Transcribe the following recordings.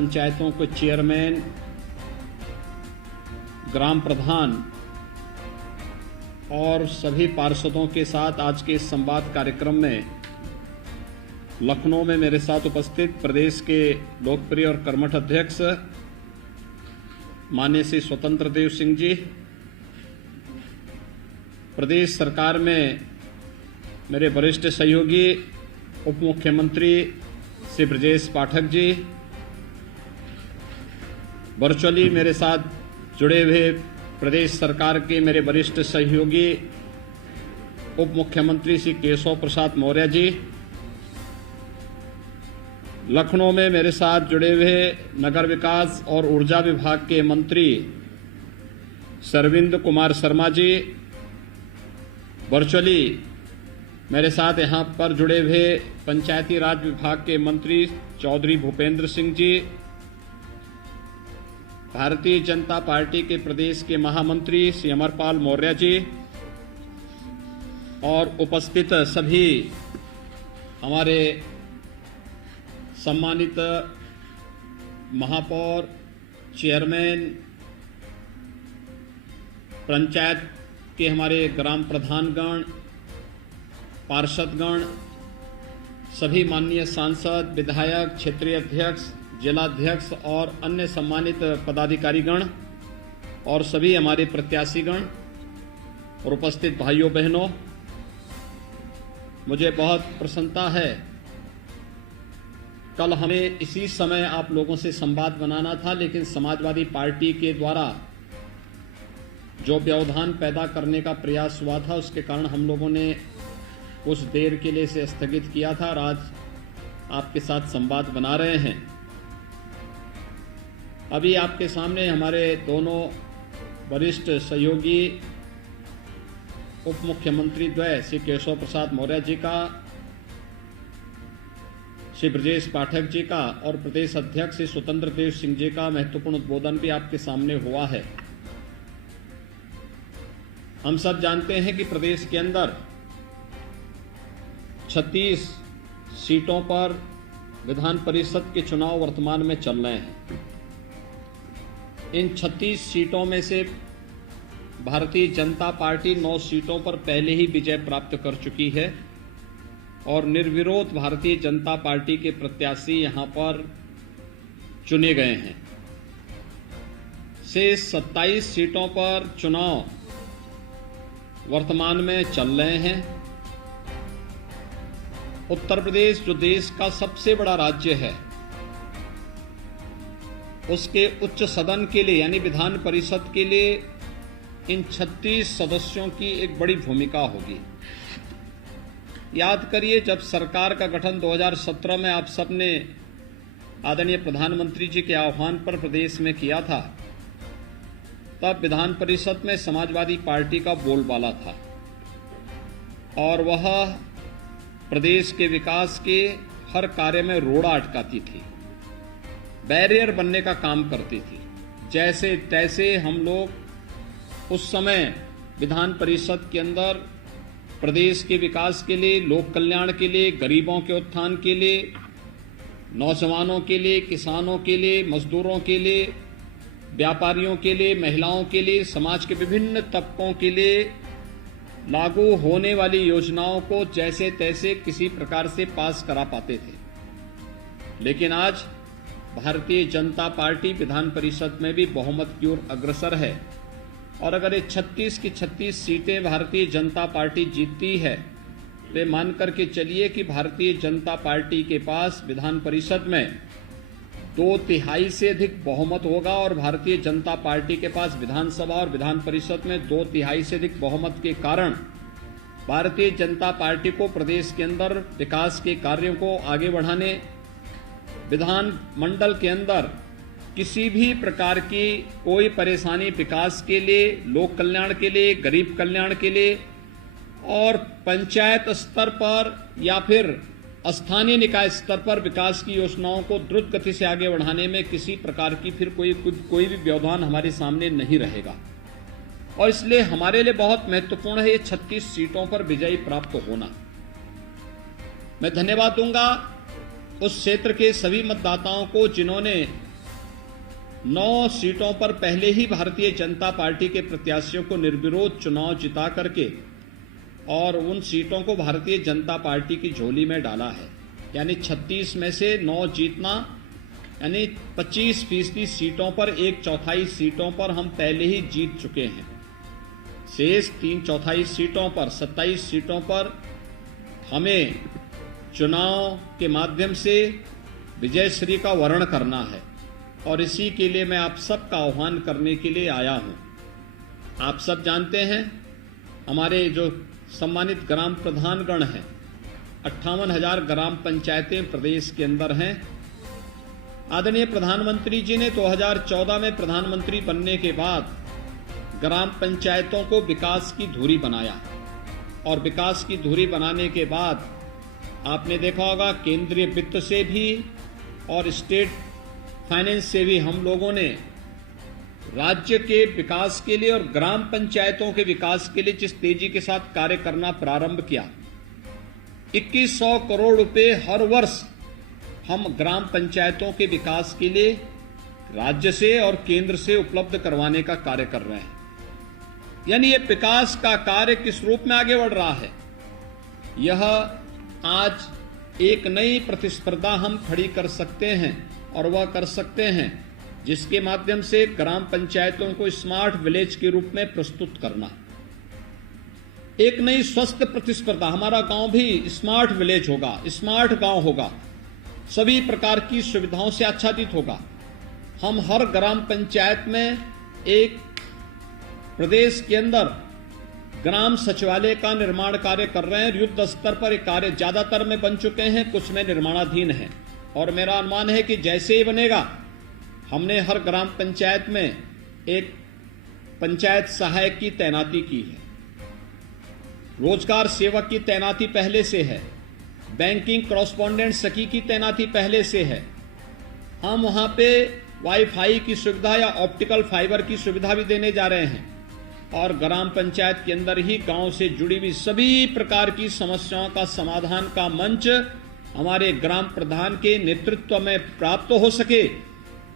पंचायतों के चेयरमैन, ग्राम प्रधान और सभी पार्षदों के साथ आज के इस संवाद कार्यक्रम में लखनऊ में मेरे साथ उपस्थित प्रदेश के लोकप्रिय और कर्मठ अध्यक्ष माननीय श्री स्वतंत्र देव सिंह जी, प्रदेश सरकार में मेरे वरिष्ठ सहयोगी उप मुख्यमंत्री श्री ब्रजेश पाठक जी, वर्चुअली मेरे साथ जुड़े हुए प्रदेश सरकार के मेरे वरिष्ठ सहयोगी उप मुख्यमंत्री श्री केशव प्रसाद मौर्य जी, लखनऊ में मेरे साथ जुड़े हुए नगर विकास और ऊर्जा विभाग के मंत्री सरविंद कुमार शर्मा जी, वर्चुअली मेरे साथ यहां पर जुड़े हुए पंचायती राज विभाग के मंत्री चौधरी भूपेंद्र सिंह जी, भारतीय जनता पार्टी के प्रदेश के महामंत्री श्री अमरपाल मौर्य जी और उपस्थित सभी हमारे सम्मानित महापौर, चेयरमैन, पंचायत के हमारे ग्राम प्रधानगण, पार्षदगण, सभी माननीय सांसद, विधायक, क्षेत्रीय अध्यक्ष, जिलाध्यक्ष और अन्य सम्मानित पदाधिकारीगण और सभी हमारे प्रत्याशीगण और उपस्थित भाइयों बहनों, मुझे बहुत प्रसन्नता है। कल हमें इसी समय आप लोगों से संवाद बनाना था, लेकिन समाजवादी पार्टी के द्वारा जो व्यवधान पैदा करने का प्रयास हुआ था, उसके कारण हम लोगों ने कुछ देर के लिए इसे स्थगित किया था और आज आपके साथ संवाद बना रहे हैं। अभी आपके सामने हमारे दोनों वरिष्ठ सहयोगी उप मुख्यमंत्री द्वय श्री केशव प्रसाद मौर्य जी का, श्री ब्रजेश पाठक जी का और प्रदेश अध्यक्ष श्री स्वतंत्र देव सिंह जी का महत्वपूर्ण उद्बोधन भी आपके सामने हुआ है। हम सब जानते हैं कि प्रदेश के अंदर 36 सीटों पर विधान परिषद के चुनाव वर्तमान में चल रहे हैं। इन 36 सीटों में से भारतीय जनता पार्टी 9 सीटों पर पहले ही विजय प्राप्त कर चुकी है और निर्विरोध भारतीय जनता पार्टी के प्रत्याशी यहां पर चुने गए हैं। शेष 27 सीटों पर चुनाव वर्तमान में चल रहे हैं। उत्तर प्रदेश जो देश का सबसे बड़ा राज्य है, उसके उच्च सदन के लिए यानी विधान परिषद के लिए इन 36 सदस्यों की एक बड़ी भूमिका होगी। याद करिए, जब सरकार का गठन 2017 में आप सबने आदरणीय प्रधानमंत्री जी के आह्वान पर प्रदेश में किया था, तब विधान परिषद में समाजवादी पार्टी का बोलबाला था और वह प्रदेश के विकास के हर कार्य में रोड़ा अटकाती थी, बैरियर बनने का काम करती थी। जैसे तैसे हम लोग उस समय विधान परिषद के अंदर प्रदेश के विकास के लिए, लोक कल्याण के लिए, गरीबों के उत्थान के लिए, नौजवानों के लिए, किसानों के लिए, मजदूरों के लिए, व्यापारियों के लिए, महिलाओं के लिए, समाज के विभिन्न तबकों के लिए लागू होने वाली योजनाओं को जैसे तैसे किसी प्रकार से पास करा पाते थे। लेकिन आज भारतीय जनता पार्टी विधान परिषद में भी बहुमत की ओर अग्रसर है और अगर ये 36 की 36 सीटें भारतीय जनता पार्टी जीतती है तो मान करके चलिए कि भारतीय जनता पार्टी के पास विधान परिषद में 2/3 से अधिक बहुमत होगा और भारतीय जनता पार्टी के पास विधानसभा और विधान परिषद में 2/3 से अधिक बहुमत के कारण भारतीय जनता पार्टी को प्रदेश के अंदर विकास के कार्यों को आगे बढ़ाने, विधान मंडल के अंदर किसी भी प्रकार की कोई परेशानी विकास के लिए, लोक कल्याण के लिए, गरीब कल्याण के लिए और पंचायत स्तर पर या फिर स्थानीय निकाय स्तर पर विकास की योजनाओं को द्रुत गति से आगे बढ़ाने में किसी प्रकार की फिर कोई भी व्यवधान हमारे सामने नहीं रहेगा। और इसलिए हमारे लिए बहुत महत्वपूर्ण है ये 36 सीटों पर विजयी प्राप्त होना। मैं धन्यवाद दूंगा उस क्षेत्र के सभी मतदाताओं को जिन्होंने 9 सीटों पर पहले ही भारतीय जनता पार्टी के प्रत्याशियों को निर्विरोध चुनाव जिता करके और उन सीटों को भारतीय जनता पार्टी की झोली में डाला है। यानी 36 में से 9 जीतना, यानी 25% सीटों पर 1/4 सीटों पर हम पहले ही जीत चुके हैं। शेष 3/4 सीटों पर 27 सीटों पर हमें चुनाव के माध्यम से विजयश्री का वर्ण करना है और इसी के लिए मैं आप सबका आह्वान करने के लिए आया हूं। आप सब जानते हैं हमारे जो सम्मानित ग्राम प्रधानगण हैं, 58,000 ग्राम पंचायतें प्रदेश के अंदर हैं। आदरणीय प्रधानमंत्री जी ने 2014 में प्रधानमंत्री बनने के बाद ग्राम पंचायतों को विकास की धुरी बनाया और विकास की धुरी बनाने के बाद आपने देखा होगा केंद्रीय वित्त से भी और स्टेट फाइनेंस से भी हम लोगों ने राज्य के विकास के लिए और ग्राम पंचायतों के विकास के लिए जिस तेजी के साथ कार्य करना प्रारंभ किया, 2100 करोड़ रुपए हर वर्ष हम ग्राम पंचायतों के विकास के लिए राज्य से और केंद्र से उपलब्ध करवाने का कार्य कर रहे हैं। यानी ये विकास का कार्य किस रूप में आगे बढ़ रहा है, यह आज एक नई प्रतिस्पर्धा हम खड़ी कर सकते हैं और वह कर सकते हैं जिसके माध्यम से ग्राम पंचायतों को स्मार्ट विलेज के रूप में प्रस्तुत करना। एक नई स्वस्थ प्रतिस्पर्धा, हमारा गांव भी स्मार्ट विलेज होगा, स्मार्ट गांव होगा, सभी प्रकार की सुविधाओं से आच्छादित होगा। हम हर ग्राम पंचायत में एक प्रदेश के अंदर ग्राम सचिवालय का निर्माण कार्य कर रहे हैं। युद्ध स्तर पर एक कार्य ज्यादातर में बन चुके हैं, कुछ में निर्माणाधीन है और मेरा अनुमान है कि जैसे ही बनेगा, हमने हर ग्राम पंचायत में एक पंचायत सहायक की तैनाती की है, रोजगार सेवक की तैनाती पहले से है, बैंकिंग कॉरेस्पॉन्डेंट सखी की तैनाती पहले से है। हम वहां पे वाईफाई की सुविधा या ऑप्टिकल फाइबर की सुविधा भी देने जा रहे हैं और ग्राम पंचायत के अंदर ही गांव से जुड़ी हुई सभी प्रकार की समस्याओं का समाधान का मंच हमारे ग्राम प्रधान के नेतृत्व में प्राप्त हो सके,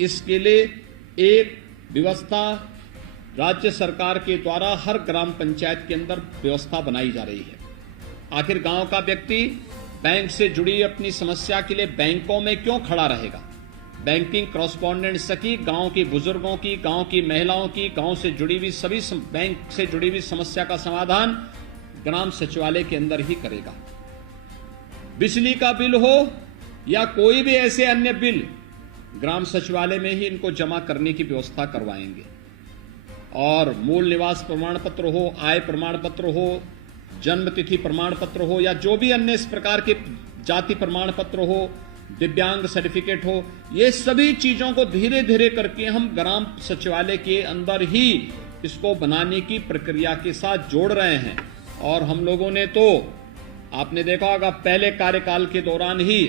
इसके लिए एक व्यवस्था राज्य सरकार के द्वारा हर ग्राम पंचायत के अंदर व्यवस्था बनाई जा रही है। आखिर गांव का व्यक्ति बैंक से जुड़ी अपनी समस्या के लिए बैंकों में क्यों खड़ा रहेगा? बैंकिंग कॉरेस्पॉन्डेंट सखी गांव के बुजुर्गों की, गांव की महिलाओं की, गांव से जुड़ी हुई सभी बैंक से जुड़ी हुई समस्या का समाधान ग्राम सचिवालय के अंदर ही करेगा। बिजली का बिल हो या कोई भी ऐसे अन्य बिल, ग्राम सचिवालय में ही इनको जमा करने की व्यवस्था करवाएंगे। और मूल निवास प्रमाण पत्र हो, आय प्रमाण पत्र हो, जन्म तिथि प्रमाण पत्र हो या जो भी अन्य इस प्रकार के जाति प्रमाण पत्र हो, दिव्यांग सर्टिफिकेट हो, ये सभी चीजों को धीरे धीरे करके हम ग्राम सचिवालय के अंदर ही इसको बनाने की प्रक्रिया के साथ जोड़ रहे हैं। और हम लोगों ने तो आपने देखा होगा पहले कार्यकाल के दौरान ही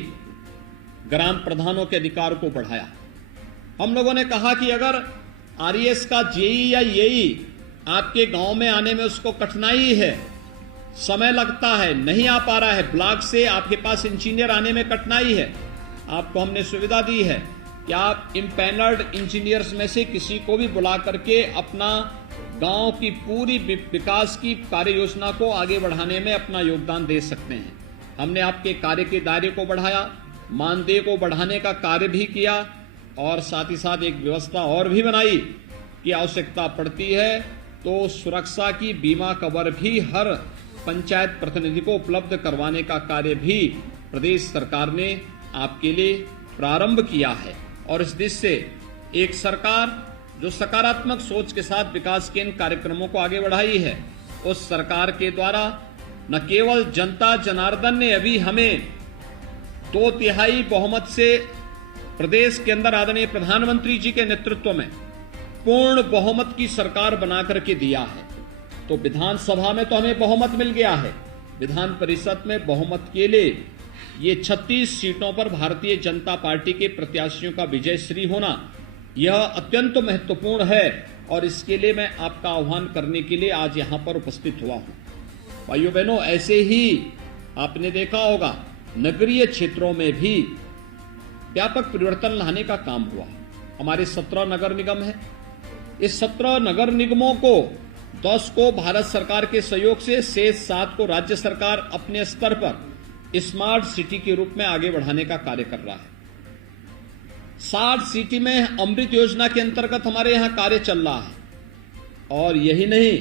ग्राम प्रधानों के अधिकार को बढ़ाया। हम लोगों ने कहा कि अगर आरईएस का जेई या येई आपके गांव में आने में उसको कठिनाई है, समय लगता है, नहीं आ पा रहा है, ब्लॉक से आपके पास इंजीनियर आने में कठिनाई है, आपको हमने सुविधा दी है कि आप इम्पैनल्ड इंजीनियर्स में से किसी को भी बुला करके अपना गांव की पूरी विकास की कार्य योजना को आगे बढ़ाने में अपना योगदान दे सकते हैं। हमने आपके कार्य के दायरे को बढ़ाया, मानदेय को बढ़ाने का कार्य भी किया और साथ ही साथ एक व्यवस्था और भी बनाई कि आवश्यकता पड़ती है तो सुरक्षा की बीमा कवर भी हर पंचायत प्रतिनिधि को उपलब्ध करवाने का कार्य भी प्रदेश सरकार ने आपके लिए प्रारंभ किया है। और इस दिशा से एक सरकार जो सकारात्मक सोच के साथ विकास के इन कार्यक्रमों को आगे बढ़ाई है, उस सरकार के द्वारा न केवल जनता जनार्दन ने अभी हमें 2/3 बहुमत से प्रदेश के अंदर आदरणीय प्रधानमंत्री जी के नेतृत्व में पूर्ण बहुमत की सरकार बना करके दिया है, तो विधानसभा में तो हमें बहुमत मिल गया है, विधान परिषद में बहुमत के लिए ये 36 सीटों पर भारतीय जनता पार्टी के प्रत्याशियों का विजयश्री होना यह अत्यंत महत्वपूर्ण है और इसके लिए मैं आपका आह्वान करने के लिए आज यहां पर उपस्थित हुआ हूं। भाइयों बहनों, ऐसे ही आपने देखा होगा नगरीय क्षेत्रों में भी व्यापक परिवर्तन लाने का काम हुआ। हमारे 17 नगर निगम हैं। इस 17 नगर निगमों को 10 को भारत सरकार के सहयोग से, शेष 7 को राज्य सरकार अपने स्तर पर स्मार्ट सिटी के रूप में आगे बढ़ाने का कार्य कर रहा है। स्मार्ट सिटी में अमृत योजना के अंतर्गत हमारे यहां कार्य चल रहा है। और यही नहीं,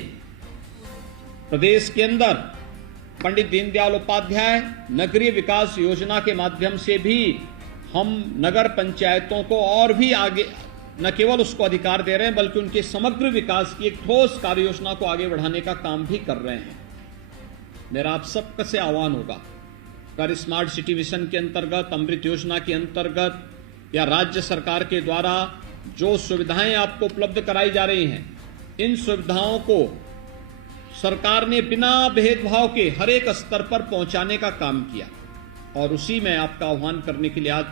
प्रदेश के अंदर पंडित दीनदयाल उपाध्याय नगरीय विकास योजना के माध्यम से भी हम नगर पंचायतों को और भी आगे न केवल उसको अधिकार दे रहे हैं, बल्कि उनके समग्र विकास की एक ठोस कार्य योजना को आगे बढ़ाने का काम भी कर रहे हैं। मेरा आप सबसे आह्वान होगा, अगर स्मार्ट सिटी मिशन के अंतर्गत, अमृत योजना के अंतर्गत या राज्य सरकार के द्वारा जो सुविधाएं आपको उपलब्ध कराई जा रही हैं, इन सुविधाओं को सरकार ने बिना भेदभाव के हर एक स्तर पर पहुंचाने का काम किया। और उसी में आपका आह्वान करने के लिए आज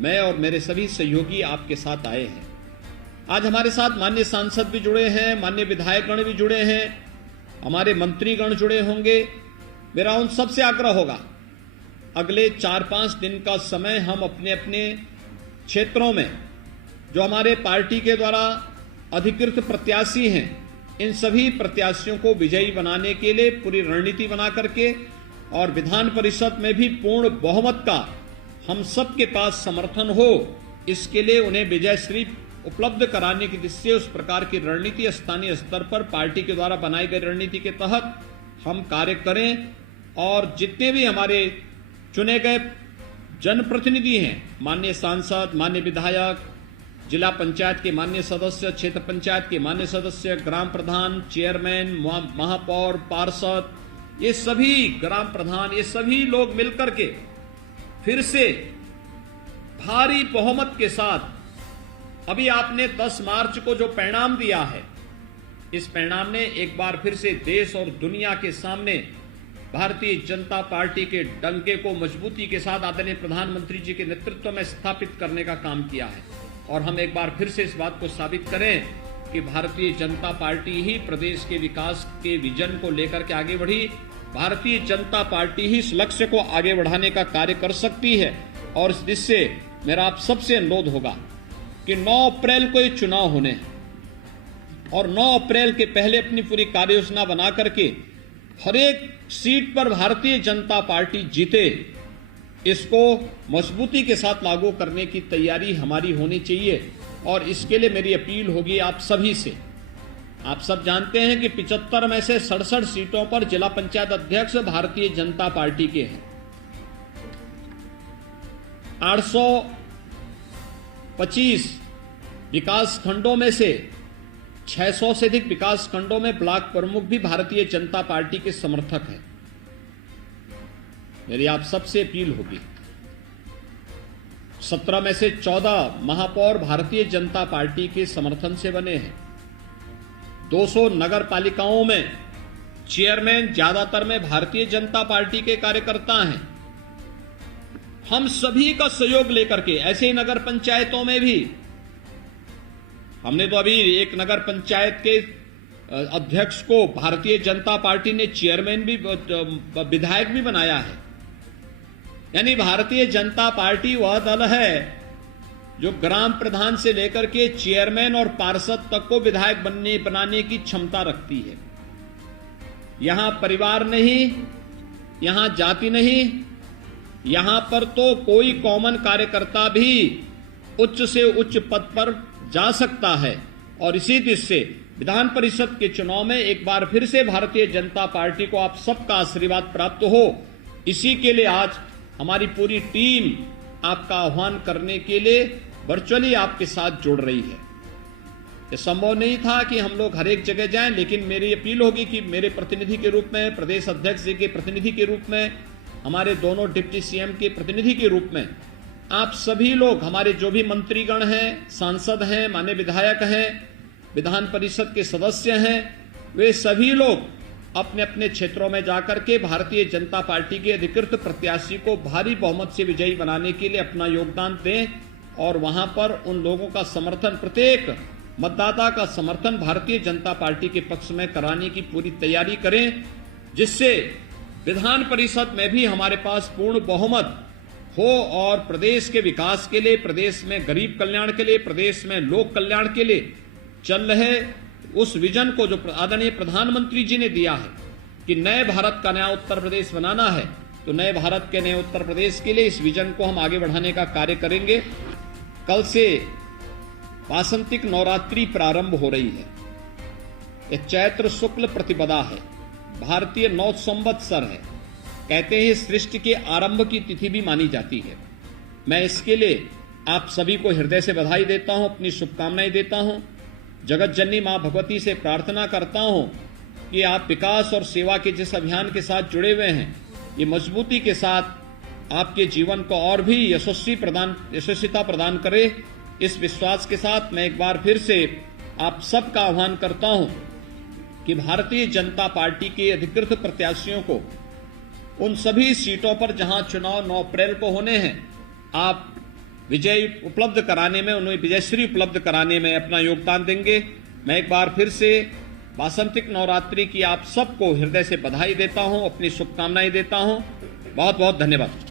मैं और मेरे सभी सहयोगी आपके साथ आए हैं। आज हमारे साथ माननीय सांसद भी जुड़े हैं, माननीय विधायकगण भी जुड़े हैं, हमारे मंत्रीगण जुड़े होंगे। मेरा उन सबसे आग्रह होगा, अगले 4-5 दिन का समय हम अपने अपने क्षेत्रों में जो हमारे पार्टी के द्वारा अधिकृत प्रत्याशी हैं, इन सभी प्रत्याशियों को विजयी बनाने के लिए पूरी रणनीति बना करके और विधान परिषद में भी पूर्ण बहुमत का हम सबके पास समर्थन हो, इसके लिए उन्हें विजयश्री उपलब्ध कराने की दृष्टि से उस प्रकार की रणनीति स्थानीय स्तर पर पार्टी के द्वारा बनाई गई रणनीति के तहत हम कार्य करें। और जितने भी हमारे चुने गए जनप्रतिनिधि हैं, माननीय सांसद, माननीय विधायक, जिला पंचायत के माननीय सदस्य, क्षेत्र पंचायत के माननीय सदस्य, ग्राम प्रधान, चेयरमैन, महापौर, पार्षद, ये सभी ग्राम प्रधान, ये सभी लोग मिलकर के फिर से भारी बहुमत के साथ अभी आपने 10 मार्च को जो परिणाम दिया है, इस परिणाम ने एक बार फिर से देश और दुनिया के सामने भारतीय जनता पार्टी के डंके को मजबूती के साथ आदरणीय प्रधानमंत्री जी के नेतृत्व में स्थापित करने का काम किया है। और हम एक बार फिर से इस बात को साबित करें कि भारतीय जनता पार्टी ही प्रदेश के विकास के विजन को लेकर के आगे बढ़ी, भारतीय जनता पार्टी ही इस लक्ष्य को आगे बढ़ाने का कार्य कर सकती है। और इससे मेरा आप सबसे अनुरोध होगा कि 9 अप्रैल को ये चुनाव होने हैं और 9 अप्रैल के पहले अपनी पूरी कार्य योजना बना करके हर एक सीट पर भारतीय जनता पार्टी जीते, इसको मजबूती के साथ लागू करने की तैयारी हमारी होनी चाहिए। और इसके लिए मेरी अपील होगी आप सभी से। आप सब जानते हैं कि 75 में से 67 सीटों पर जिला पंचायत अध्यक्ष भारतीय जनता पार्टी के हैं। 825 विकास खंडों में से 600 से अधिक विकास खंडों में ब्लॉक प्रमुख भी भारतीय जनता पार्टी के समर्थक हैं। मेरी आप सबसे अपील होगी, 17 में से 14 महापौर भारतीय जनता पार्टी के समर्थन से बने हैं। 200 नगर पालिकाओं में चेयरमैन ज्यादातर में भारतीय जनता पार्टी के कार्यकर्ता हैं। हम सभी का सहयोग लेकर के ऐसे ही नगर पंचायतों में भी, हमने तो अभी एक नगर पंचायत के अध्यक्ष को भारतीय जनता पार्टी ने चेयरमैन भी, विधायक भी बनाया है। यानी भारतीय जनता पार्टी वह दल है जो ग्राम प्रधान से लेकर के चेयरमैन और पार्षद तक को विधायक बनाने की क्षमता रखती है। यहां परिवार नहीं, यहां जाति नहीं, यहां पर तो कोई कॉमन कार्यकर्ता भी उच्च से उच्च पद पर जा सकता है। और इसी दृष्टि से विधान परिषद के चुनाव में एक बार फिर से भारतीय जनता पार्टी को आप सबका आशीर्वाद प्राप्त हो, इसी के लिए आज हमारी पूरी टीम आपका आह्वान करने के लिए वर्चुअली आपके साथ जुड़ रही है। यह संभव नहीं था कि हम लोग हर एक जगह जाएं, लेकिन मेरी अपील होगी कि मेरे प्रतिनिधि के रूप में, प्रदेश अध्यक्ष जी के प्रतिनिधि के रूप में, हमारे दोनों डिप्टी सीएम के प्रतिनिधि के रूप में आप सभी लोग, हमारे जो भी मंत्रीगण हैं, सांसद हैं, माननीय विधायक हैं, विधान परिषद के सदस्य हैं, वे सभी लोग अपने अपने क्षेत्रों में जाकर के भारतीय जनता पार्टी के अधिकृत प्रत्याशी को भारी बहुमत से विजयी बनाने के लिए अपना योगदान दें। और वहां पर उन लोगों का समर्थन, प्रत्येक मतदाता का समर्थन भारतीय जनता पार्टी के पक्ष में कराने की पूरी तैयारी करें, जिससे विधान परिषद में भी हमारे पास पूर्ण बहुमत हो और प्रदेश के विकास के लिए, प्रदेश में गरीब कल्याण के लिए, प्रदेश में लोक कल्याण के लिए चल रहे उस विजन को जो आदरणीय प्रधानमंत्री जी ने दिया है कि नए भारत का नया उत्तर प्रदेश बनाना है, तो नए भारत के नए उत्तर प्रदेश के लिए इस विजन को हम आगे बढ़ाने का कार्य करेंगे। कल से वासंतिक नवरात्रि प्रारंभ हो रही है। यह चैत्र शुक्ल प्रतिपदा है, भारतीय नौ संवत्सर है। कहते हैं सृष्टि के आरंभ की तिथि भी मानी जाती है। मैं इसके लिए आप सभी को हृदय से बधाई देता हूं, अपनी शुभकामनाएं देता हूं। जगत जननी मां भगवती से प्रार्थना करता हूं कि आप विकास और सेवा के जिस अभियान के साथ जुड़े हुए हैं, ये मजबूती के साथ आपके जीवन को और भी यशस्विता प्रदान करे। इस विश्वास के साथ मैं एक बार फिर से आप सबका आह्वान करता हूं कि भारतीय जनता पार्टी के अधिकृत प्रत्याशियों को उन सभी सीटों पर जहां चुनाव 9 अप्रैल को होने हैं, आप विजय उपलब्ध कराने में, उन्हें विजयश्री उपलब्ध कराने में अपना योगदान देंगे। मैं एक बार फिर से वासंतिक नवरात्रि की आप सबको हृदय से बधाई देता हूं, अपनी शुभकामनाएं देता हूं। बहुत बहुत धन्यवाद।